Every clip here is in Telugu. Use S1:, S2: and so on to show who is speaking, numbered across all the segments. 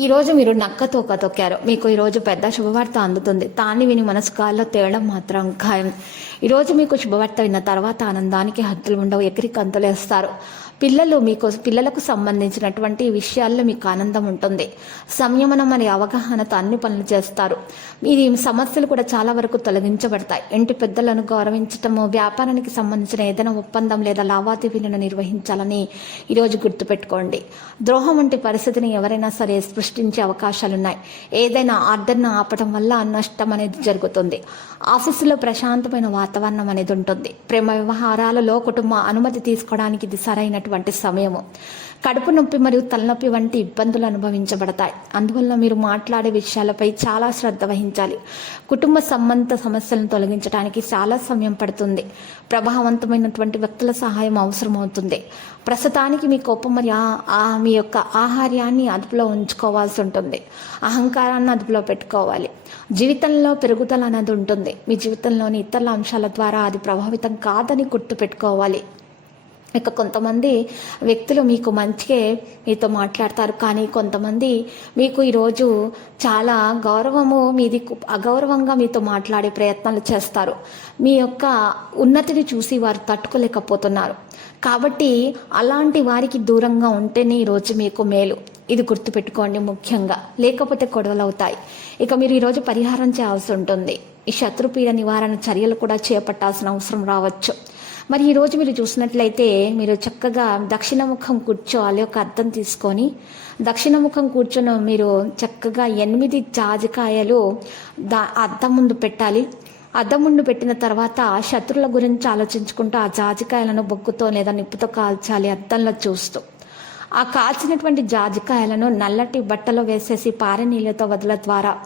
S1: ఈ రోజు మీరు నక్క తోక తొక్కారు మీకు ఈరోజు పెద్ద శుభవార్త అందుతుంది. తాన్ని విని మనసు కాల్లో తేవడం మాత్రం ఖాయం. ఈరోజు మీకు శుభవార్త విన్న తర్వాత ఆనందానికి హద్దులు ఉండవు. ఎక్కడికి అంతులేస్తారు పిల్లలు మీకు పిల్లలకు సంబంధించినటువంటి విషయాల్లో మీకు ఆనందం ఉంటుంది. సంయమనం అనే అవగాహనతో అన్ని పనులు చేస్తారు. ఇది సమస్యలు కూడా చాలా వరకు తొలగించబడతాయి. ఇంటి పెద్దలను గౌరవించటము వ్యాపారానికి సంబంధించిన ఏదైనా ఒప్పందం లేదా లావాదేవీలను నిర్వహించాలని ఈరోజు గుర్తుపెట్టుకోండి. ద్రోహం వంటి పరిస్థితిని ఎవరైనా సరే సృష్టించే అవకాశాలున్నాయి ఏదైనా ఆర్డర్ను ఆపడం వల్ల నష్టం అనేది జరుగుతుంది. ఆఫీసులో ప్రశాంతమైన వాతావరణం అనేది ఉంటుంది. ప్రేమ వ్యవహారాలలో కుటుంబ అనుమతి తీసుకోవడానికి ఇది సరైనటువంటి సమయము. కడుపు నొప్పి మరియు తలనొప్పి వంటి ఇబ్బందులు అనుభవించబడతాయి. అందువల్ల మీరు మాట్లాడే విషయాలపై చాలా శ్రద్ధ వహించాలి. కుటుంబ సంబంధ సమస్యలను తొలగించడానికి చాలా సమయం పడుతుంది. ప్రభావవంతమైనటువంటి వ్యక్తుల సహాయం అవసరమవుతుంది. ప్రస్తుతానికి మీ కోపం మరియు ఆ- మీ యొక్క ఆహార్యాన్ని అదుపులో ఉంచుకోవాల్సి ఉంటుంది. అహంకారాన్ని అదుపులో పెట్టుకోవాలి. జీవితంలో పెరుగుదల అనేది ఉంటుంది. మీ జీవితంలోని ఇతరుల అంశాల ద్వారా అది ప్రభావితం కాదని గుర్తుపెట్టుకోవాలి. ఇక కొంతమంది వ్యక్తులు మీకు మంచిగా మీతో మాట్లాడతారు. కానీ కొంతమంది మీకు ఈరోజు చాలా గౌరవము మీది అగౌరవంగా మీతో మాట్లాడే ప్రయత్నాలు చేస్తారు. మీ యొక్క ఉన్నతిని చూసి వారు తట్టుకోలేకపోతున్నారు. కాబట్టి అలాంటి వారికి దూరంగా ఉంటేనే ఈరోజు మీకు మేలు. ఇది గుర్తుపెట్టుకోండి ముఖ్యంగా. లేకపోతే గొడవలు అవుతాయి ఇక మీరు ఈరోజు పరిహారం చేయాల్సి ఉంటుంది. ఈ శత్రుపీడ నివారణ చర్యలు కూడా చేపట్టాల్సిన అవసరం రావచ్చు. మరి ఈ రోజు మీరు చూసినట్లయితే మీరు చక్కగా దక్షిణముఖం కూర్చోవాలి ఒక అద్దం తీసుకొని దక్షిణముఖం కూర్చొని మీరు చక్కగా ఎనిమిది జాజికాయలు దా అద్దం ముందు పెట్టాలి. అద్దం ముందు పెట్టిన తర్వాత శత్రువుల గురించి ఆలోచించుకుంటూ ఆ జాజికాయలను బొగ్గుతో లేదా నిప్పుతో కాల్చాలి అద్దంలో చూస్తూ. ఆ కాల్చినటువంటి జాజికాయలను నల్లటి బట్టలో వేసేసి పారే నీళ్ళతో వదల ద్వారా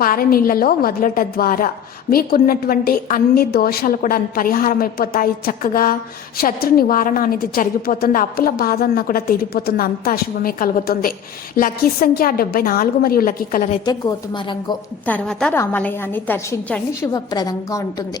S1: పారే నీళ్ళలో వదలట ద్వారా. మీకున్నటువంటి అన్ని దోషాలు కూడా పరిహారం అయిపోతాయి. చక్కగా శత్రు నివారణ అనేది జరిగిపోతుంది. అప్పుల బాధ అన్న కూడా తీరిపోతుంది. అంతా శుభమే కలుగుతుంది. లక్కీ సంఖ్య డెబ్బై నాలుగు మరియు లక్కీ కలర్ అయితే గోధుమ రంగు. తర్వాత రామాలయాన్ని దర్శించండి. శుభప్రదంగా ఉంటుంది.